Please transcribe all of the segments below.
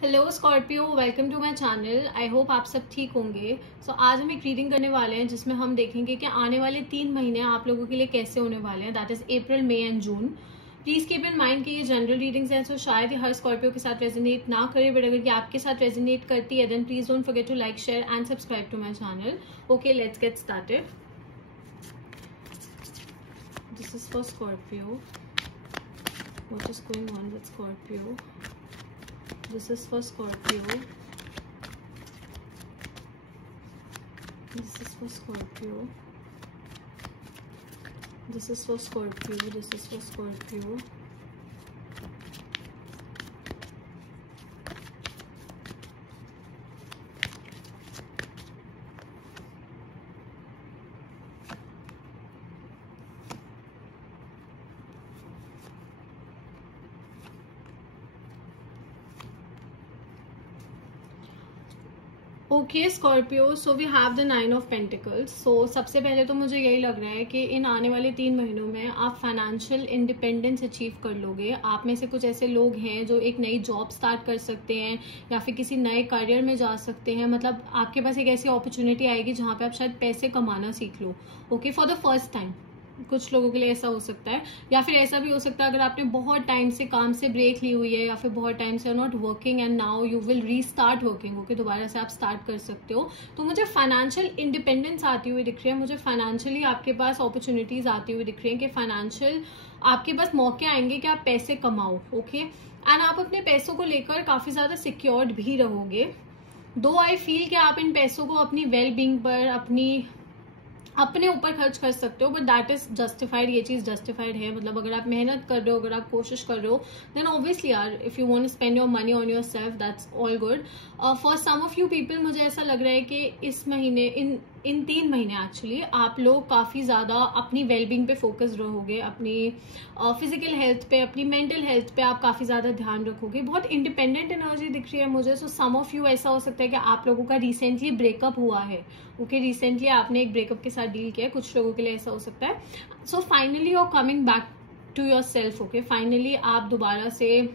Hello Scorpio, welcome to my channel. I hope आप सब ठीक होंगे। आज हम एक रीडिंग करने वाले हैं जिसमें हम देखेंगे कि आने वाले 3 महीने आप लोगों के लिए कैसे होने वाले हैं। That is April, May and June. Please keep in mind कि ये जनरल रीडिंग्स हैं, शायद ये हर स्कॉर्पियो के साथ रेजोनेट ना करे, बट अगर ये आपके साथ रेजोनेट करती है then please don't forget to like, share and subscribe to my channel. Okay, let's get started. This is for Scorpio. What is going on with Scorpio? This is for Scorpio. This is for Scorpio. This is for Scorpio. This is for Scorpio. Okay Scorpio, so we have the 9 of pentacles. सो सबसे पहले तो मुझे यही लग रहा है कि इन आने वाले 3 महीनों में आप फाइनेंशियल इंडिपेंडेंस अचीव कर लोगे। आप में से कुछ ऐसे लोग हैं जो एक नई जॉब स्टार्ट कर सकते हैं या फिर किसी नए करियर में जा सकते हैं। मतलब आपके पास एक ऐसी अपॉर्चुनिटी आएगी जहां पे आप शायद पैसे कमाना सीख लो। Okay, for the first time कुछ लोगों के लिए ऐसा हो सकता है, या फिर ऐसा भी हो सकता है अगर आपने बहुत टाइम से काम से ब्रेक ली हुई है या फिर बहुत टाइम से not working and now you will restart working. Okay, दोबारा से आप स्टार्ट कर सकते हो। तो मुझे फाइनेंशियल इंडिपेंडेंस आती हुई दिख रही है, मुझे फाइनेंशियली आपके पास अपॉर्चुनिटीज आती हुई दिख रही है कि फाइनेंशियल आपके पास मौके आएंगे कि आप पैसे कमाओ। ओके, एंड आप अपने पैसों को लेकर काफी ज्यादा सिक्योर्ड भी रहोगे। दो आई फील कि आप इन पैसों को अपनी वेल बींग पर, अपने ऊपर खर्च कर सकते हो, बट दैट इज जस्टिफाइड। ये चीज जस्टिफाइड है। मतलब अगर आप मेहनत कर रहे हो, अगर आप कोशिश कर रहे हो, देन ऑब्वियसली यार if you want to spend your money on yourself, that's all good. For some of you people मुझे ऐसा लग रहा है कि इस महीने, इन 3 महीने एक्चुअली आप लोग काफी ज्यादा अपनी वेलबींग पे फोकस रहोगे, अपनी फिजिकल हेल्थ पे, अपनी मेंटल हेल्थ पे आप काफी ज्यादा ध्यान रखोगे। बहुत इंडिपेंडेंट एनर्जी दिख रही है मुझे। सो सम ऑफ यू ऐसा हो सकता है कि आप लोगों का रिसेंटली ब्रेकअप हुआ है। ओके, रिसेंटली आपने एक ब्रेकअप के साथ डील किया है, कुछ लोगों के लिए ऐसा हो सकता है। So finally you are coming back to yourself. Okay, finally आप दोबारा से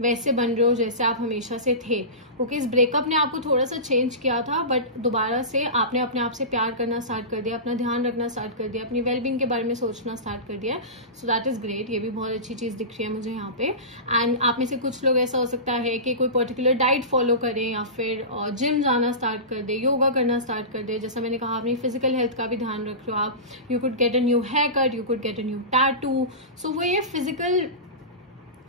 वैसे बन रहे हो जैसे आप हमेशा से थे। ओके, इस ब्रेकअप ने आपको थोड़ा सा चेंज किया था, बट दोबारा से आपने अपने आप से प्यार करना स्टार्ट कर दिया, अपना ध्यान रखना स्टार्ट कर दिया, अपनी वेलबींग के बारे में सोचना स्टार्ट कर दिया। So that is great. ये भी बहुत अच्छी चीज दिख रही है मुझे यहाँ पे। एंड आप में से कुछ लोग ऐसा हो सकता है कि कोई पर्टिकुलर डाइट फॉलो करें या फिर जिम जाना स्टार्ट कर दे, योगा करना स्टार्ट कर दे। जैसा मैंने कहा, अपनी फिजिकल हेल्थ का भी ध्यान रख रहे हो आप। You could get a new haircut, you could get a new tattoo. So वो ये फिजिकल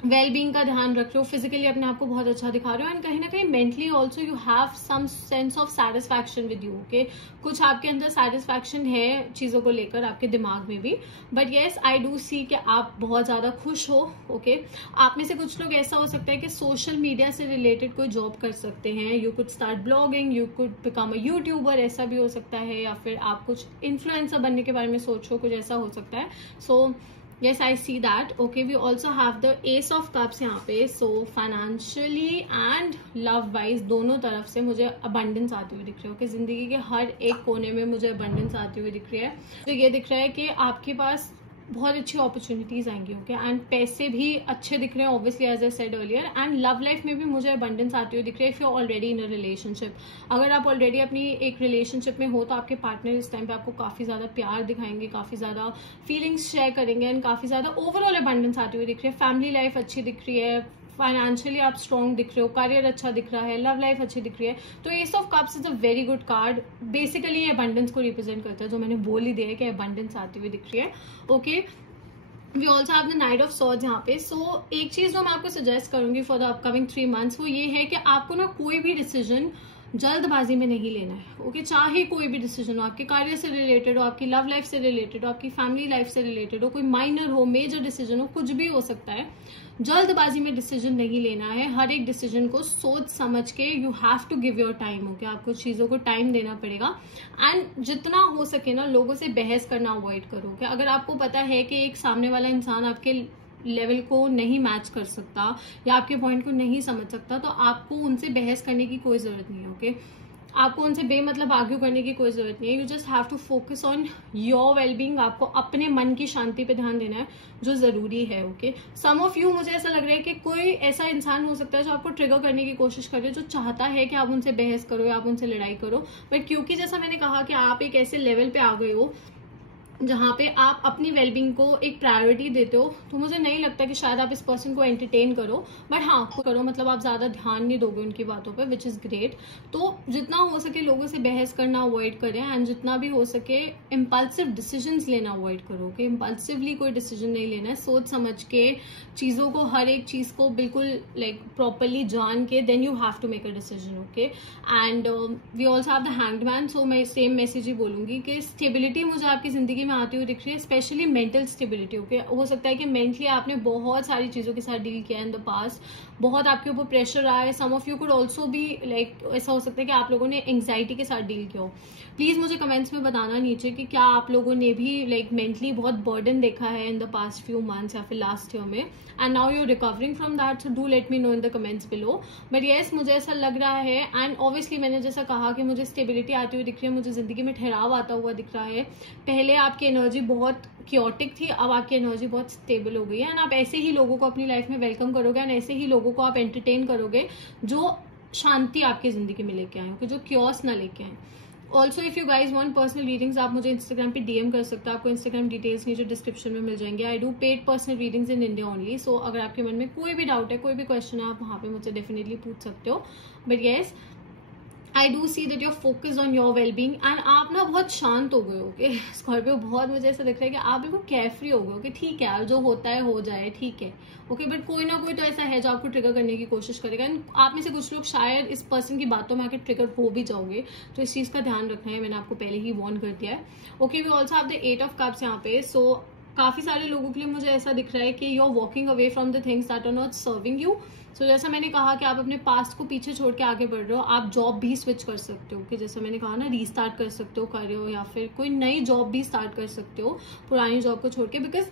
वेलबींग का ध्यान रख रहे हो, फिजिकली अपने आप को बहुत अच्छा दिखा रहे हो, एंड कहीं ना कहीं mentally also you have some sense of satisfaction with you. Okay, कुछ आपके अंदर सेटिस्फैक्शन है चीजों को लेकर, आपके दिमाग में भी। बट येस, आई डू सी कि आप बहुत ज्यादा खुश हो। ओके, आप में से कुछ लोग ऐसा हो सकता है कि सोशल मीडिया से रिलेटेड कोई जॉब कर सकते हैं। You could start blogging, you could become a YouTuber, ऐसा भी हो सकता है। या फिर आप कुछ इन्फ्लुएंसर बनने के बारे में सोचो, कुछ ऐसा हो सकता है। सो yes, I see that. Okay, we also have the Ace of Cups यहाँ पे। So financially and love wise दोनों तरफ से मुझे abundance आती हुई दिख रही है। ओके, जिंदगी के हर एक कोने में मुझे abundance आती हुई दिख रही है। तो ये दिख रहा है कि आपके पास बहुत अच्छी अपॉर्चुनिटीज आएंगी। ओके, एंड पैसे भी अच्छे दिख रहे हैं obviously, as I said earlier. And love life में भी मुझे अबंडेंस आती हुई दिख रही है। If you already in a relationship, अगर आप ऑलरेडी अपनी एक रिलेशनशिप में हो तो आपके पार्टनर इस टाइम पे आपको काफी ज्यादा प्यार दिखाएंगे, काफी ज्यादा फीलिंग्स शेयर करेंगे, एंड काफी ज्यादा ओवरऑल अबंडेंस आती हुई दिख रही है। फैमिली लाइफ अच्छी दिख रही है, फाइनेंशियली आप स्ट्रॉन्ग दिख रहे हो, करियर अच्छा दिख रहा है, लव लाइफ अच्छी दिख रही है। तो S of cups is a very good card. Basically ये अबंडेंस को रिप्रेजेंट करता है, जो मैंने बोल ही दिया है कि अबंडेंस आती हुई दिख रही है। Okay, we also have the knight of swords यहाँ पे। सो एक चीज जो मैं आपको सजेस्ट करूंगी फॉर द अपकमिंग 3 मंथ्स, वो ये है कि आपको ना कोई भी डिसीजन जल्दबाजी में नहीं लेना है। ओके, चाहे कोई भी डिसीजन हो, आपके करियर से रिलेटेड हो, आपकी लव लाइफ से रिलेटेड हो, आपकी फैमिली लाइफ से रिलेटेड हो, कोई माइनर हो, मेजर डिसीजन हो, कुछ भी हो सकता है। जल्दबाजी में डिसीजन नहीं लेना है। हर एक डिसीजन को सोच समझ के, you have to give your time. Okay, आपको चीजों को टाइम देना पड़ेगा। एंड जितना हो सके ना, लोगों से बहस करना अवॉइड करो। कि अगर आपको पता है कि एक सामने वाला इंसान आपके लेवल को नहीं मैच कर सकता या आपके पॉइंट को नहीं समझ सकता, तो आपको उनसे बहस करने की कोई जरूरत नहीं है। ओके, आपको उनसे बेमतलब आर्ग्यू करने की कोई जरूरत नहीं है। You just have to focus on your wellbeing. आपको अपने मन की शांति पे ध्यान देना है जो जरूरी है। ओके, सम ऑफ यू, मुझे ऐसा लग रहा है कि कोई ऐसा इंसान हो सकता है जो आपको ट्रिगर करने की कोशिश कर रहे हो, जो चाहता है कि आप उनसे बहस करो या आप उनसे लड़ाई करो। बट क्योंकि जैसा मैंने कहा कि आप एक ऐसे लेवल पे आ गए हो जहां पे आप अपनी वेलबींग को एक प्रायोरिटी देते हो, तो मुझे नहीं लगता कि शायद आप इस पर्सन को एंटरटेन करो। बट हाँ करो, मतलब आप ज्यादा ध्यान नहीं दोगे उनकी बातों पे, विच इज ग्रेट। तो जितना हो सके लोगों से बहस करना अवॉइड करें, एंड जितना भी हो सके इम्पल्सिव डिसीजंस लेना अवॉइड करो। कि इम्पल्सिवली कोई डिसीजन नहीं लेना है, सोच समझ के चीजों को, हर एक चीज को बिल्कुल लाइक प्रॉपरली जान के then you have to make a decision. Okay, and we also have the hanged man. So मैं सेम मैसेज ही बोलूंगी कि स्टेबिलिटी मुझे आपकी जिंदगी में आती हुई दिख रही है, स्पेशली मेंटल स्टेबिलिटी। ओके, हो सकता है कि मेंटली आपने बहुत सारी चीजों के साथ डील किया इन द पास्ट, बहुत आपके ऊपर प्रेशर आया है। सम ऑफ यू कुड ऑल्सो भी लाइक ऐसा हो सकता है कि आप लोगों ने एंग्जाइटी के साथ डील किया हो। प्लीज मुझे कमेंट्स में बताना नीचे कि क्या आप लोगों ने भी लाइक मेंटली बहुत बर्डन देखा है in the past few months या फिर लास्ट ईयर में, and now you recovering from that. So do let me know in the comments below. But yes, मुझे ऐसा लग रहा है, एंड ऑब्वियसली मैंने जैसा कहा कि मुझे स्टेबिलिटी आती हुई दिख रही है, मुझे जिंदगी में ठहराव आता हुआ दिख रहा है। पहले आपकी एनर्जी बहुत क्योटिक थी, अब आपकी एनर्जी बहुत स्टेबल हो गई है, एंड आप ऐसे ही लोगों को अपनी लाइफ में वेलकम करोगे, एंड ऐसे ही लोगों को आप एंटरटेन करोगे जो शांति आपकी जिंदगी में लेके आए, जो क्योस ना लेके आए। Also if you guys want personal readings, आप मुझे इंस्टाग्राम पे डीएम कर सकते हो। आपको इंस्टाग्राम डिटेल्स नीचे डिस्क्रिप्शन में मिल जाएंगे। I do paid personal readings in India only. So अगर आपके मन में कोई भी डाउट है, कोई भी क्वेश्चन है, आप वहां पे मुझसे डेफिनेटली पूछ सकते हो। But yes, I do see that your focus on your wellbeing, and आप ना बहुत शांत हो गए हो। ओके स्कॉर्पियो, बहुत मुझे ऐसा दिख रहा है कि आप बिल्कुल केयरफ्री हो गए हो कि ठीक है यार, जो होता है हो जाए, ठीक है। ओके, बट कोई ना कोई तो ऐसा है जो आपको ट्रिगर करने की कोशिश करेगा, एंड आप में से कुछ लोग शायद इस पर्सन की बातों में आके ट्रिगर हो भी जाओगे। तो इस चीज का ध्यान रखना है, मैंने आपको पहले ही वार्न कर दिया है। Okay, we also have the 8 of cups यहाँ पे। सो काफी सारे लोगों के लिए मुझे ऐसा दिख रहा है कि you are walking away from the things that are not serving you. So जैसा मैंने कहा कि आप अपने पास्ट को पीछे छोड़ के आगे बढ़ रहे हो, आप जॉब भी स्विच कर सकते हो। कि जैसा मैंने कहा ना, रीस्टार्ट कर सकते हो कार्य हो, या फिर कोई नई जॉब भी स्टार्ट कर सकते हो पुरानी जॉब को छोड़ के, बिकॉज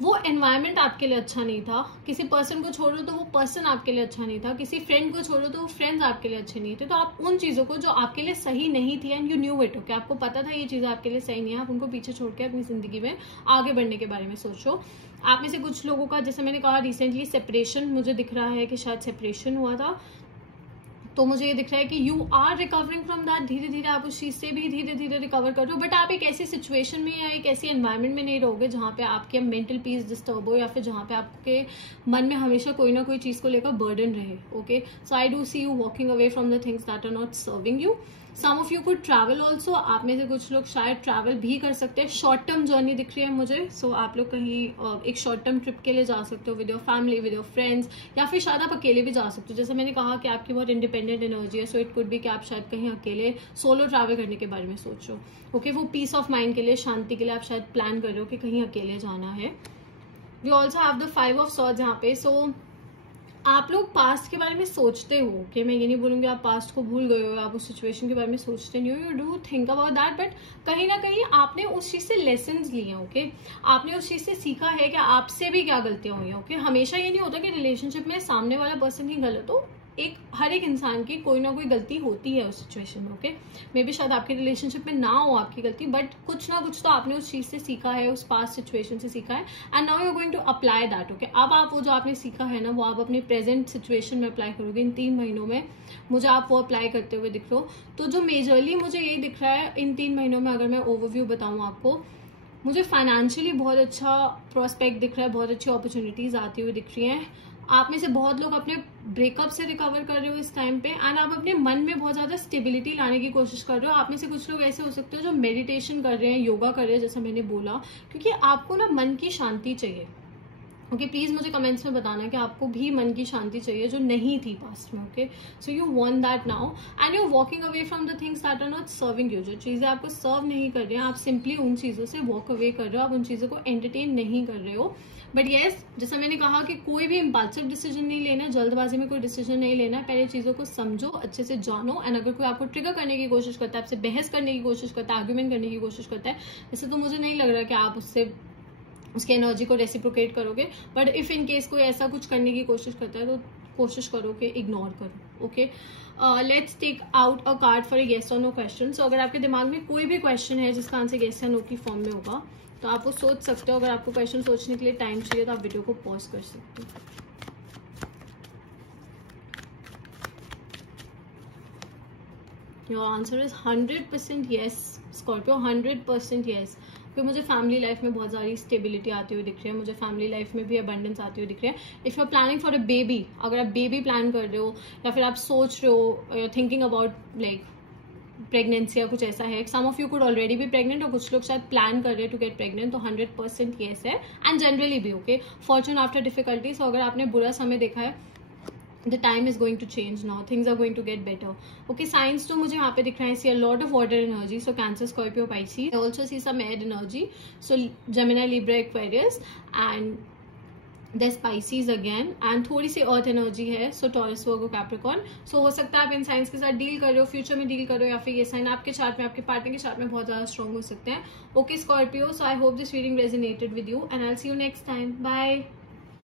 वो एनवायरमेंट आपके लिए अच्छा नहीं था। किसी पर्सन को छोड़ो तो वो पर्सन आपके लिए अच्छा नहीं था, किसी फ्रेंड को छोड़ो तो वो फ्रेंड्स आपके लिए अच्छे नहीं थे। तो आप उन चीजों को जो आपके लिए सही नहीं थी, and you knew it, okay, आपको पता था ये चीजें आपके लिए सही नहीं है, आप उनको पीछे छोड़ के अपनी जिंदगी में आगे बढ़ने के बारे में सोचो। आप में से कुछ लोगों का, जैसे मैंने कहा, रिसेंटली सेपरेशन मुझे दिख रहा है कि शायद सेपरेशन हुआ था। तो मुझे ये दिख रहा है कि you are recovering from that. धीरे धीरे आप उस चीज से भी धीरे धीरे रिकवर कर रहे हो, बट आप एक ऐसी सिचुएशन में या एक ऐसी एनवायरनमेंट में नहीं रहोगे जहां पे आपके मेंटल पीस डिस्टर्ब हो, या फिर जहां पे आपके मन में हमेशा कोई ना कोई चीज को लेकर बर्डन रहे। Okay, so I do see you walking away from the things that are not serving you. Some of you could travel also. आप में से कुछ लोग शायद ट्रैवल भी कर सकते हैं। शॉर्ट टर्म जर्नी दिख रही है मुझे। सो आप लोग कहीं एक शॉर्ट टर्म ट्रिप के लिए जा सकते हो with your family, with your friends, या फिर शायद आप अकेले भी जा सकते हो। जैसे मैंने कहा कि आपकी बहुत इंडिपेंडेंट एनर्जी है, सो इट कुड भी कि आप शायद कहीं अकेले सोलो ट्रैवल करने के बारे में सोचो। ओके, वो पीस ऑफ माइंड के लिए, शांति के लिए आप शायद प्लान कर रहे हो कि कहीं अकेले जाना है। We also have the 5 of swords यहाँ पे। सो आप लोग पास्ट के बारे में सोचते हो कि मैं ये नहीं बोलूंगी आप पास्ट को भूल गए हो, आप उस सिचुएशन के बारे में सोचते नहीं हो, you do think about that, but कहीं ना कहीं आपने उस चीज से लेसन्स लिए हैं। ओके, आपने उस चीज से सीखा है कि आपसे भी क्या गलतियां हुई हैं। ओके, हमेशा ये नहीं होता कि रिलेशनशिप में सामने वाला पर्सन ही गलत हो, हर एक इंसान की कोई ना कोई गलती होती है उस सिचुएशन में। ओके, मे बी शायद आपके रिलेशनशिप में ना हो आपकी गलती, बट कुछ ना कुछ तो आपने उस चीज से सीखा है, उस पास्ट सिचुएशन से सीखा है, and now you are going to apply that. Okay, अब आप वो जो आपने सीखा है ना, वो आप अपने प्रेजेंट सिचुएशन में अप्लाई करोगे। इन 3 महीनों में मुझे आप वो अप्लाई करते हुए दिख रहे हो। तो जो मेजरली मुझे ये दिख रहा है इन 3 महीनों में, अगर मैं ओवरव्यू बताऊं आपको, मुझे फाइनेंशियली बहुत अच्छा प्रोस्पेक्ट दिख रहा है, बहुत अच्छी अपॉर्चुनिटीज आती हुई दिख रही हैं। आप में से बहुत लोग अपने ब्रेकअप से रिकवर कर रहे हो इस टाइम पे, एंड आप अपने मन में बहुत ज्यादा स्टेबिलिटी लाने की कोशिश कर रहे हो। आप में से कुछ लोग ऐसे हो सकते हो जो मेडिटेशन कर रहे हैं, योगा कर रहे हैं, जैसा मैंने बोला, क्योंकि आपको ना मन की शांति चाहिए। ओके, प्लीज मुझे कमेंट्स में बताना कि आपको भी मन की शांति चाहिए जो नहीं थी पास्ट में। Okay, so you want that now, and you walking away from the things that are not serving you. जो चीजें आपको सर्व नहीं कर रही हैं, आप सिंपली उन चीजों से वॉक अवे कर रहे हो, आप उन चीजों को एंटरटेन नहीं कर रहे हो। बट येस, जैसा मैंने कहा कि कोई भी इम्पल्सिव डिसीजन नहीं लेना, जल्दबाजी में कोई डिसीजन नहीं लेना, पहले चीजों को समझो, अच्छे से जानो, एंड अगर कोई आपको ट्रिगर करने की कोशिश करता है, आपसे बहस करने की कोशिश करता है, आर्ग्यूमेंट करने की कोशिश करता है, वैसे तो मुझे नहीं लग रहा कि आप उसकी एनर्जी को रेसिप्रोकेट करोगे। बट इफ इन केस कोई ऐसा कुछ करने की कोशिश करता है, तो कोशिश करो कि इग्नोर करो। Okay, let's take out a card for a yes or no question. So अगर आपके दिमाग में कोई भी क्वेश्चन है जिसका आंसर yes या no की फॉर्म में होगा तो आप वो सोच सकते हो। अगर आपको क्वेश्चन सोचने के लिए टाइम चाहिए तो आप वीडियो को पॉज कर सकते हो। Your answer is 100% yes Scorpio, 100% yes. क्योंकि मुझे फैमिली लाइफ में बहुत सारी स्टेबिलिटी आती हुई दिख रही है, मुझे फैमिली लाइफ में भी अबंडेंस आती हुई दिख रही है। If you are planning for a baby, अगर आप बेबी प्लान कर रहे हो या फिर आप सोच रहे हो, थिंकिंग अबाउट लाइक प्रेगनेंसी या कुछ ऐसा है, सम ऑफ यू कुड ऑलरेडी भी प्रेग्नेंट और कुछ लोग शायद प्लान कर रहे हैं टू गेट प्रेग्नेंट, तो 100% येस है। एंड जनरली भी ओके, फॉर्चून आफ्टर डिफिकल्टीज। अगर आपने बुरा समय देखा है, the time is going to change now, things are going to get better. Okay, signs तो मुझे यहाँ पे दिख रहा है, see a lot of water energy, so Cancer, Scorpio, Pisces. I also see some air energy, so Gemini, Libra, Aquarius, and there's Pisces again, and थोड़ी सी earth energy है, so Taurus, Virgo, Capricorn. So हो सकता है आप in science के साथ deal कर रहे हो, फ्यूचर में डील कर रहे हो, या फिर ये साइन आपके चार्ट में, आपके पार्टनर के चार्ट में बहुत ज्यादा स्ट्रॉन्ग हो सकते हैं। Okay Scorpio, so I hope this reading resonated with you and I will see you next time. Bye.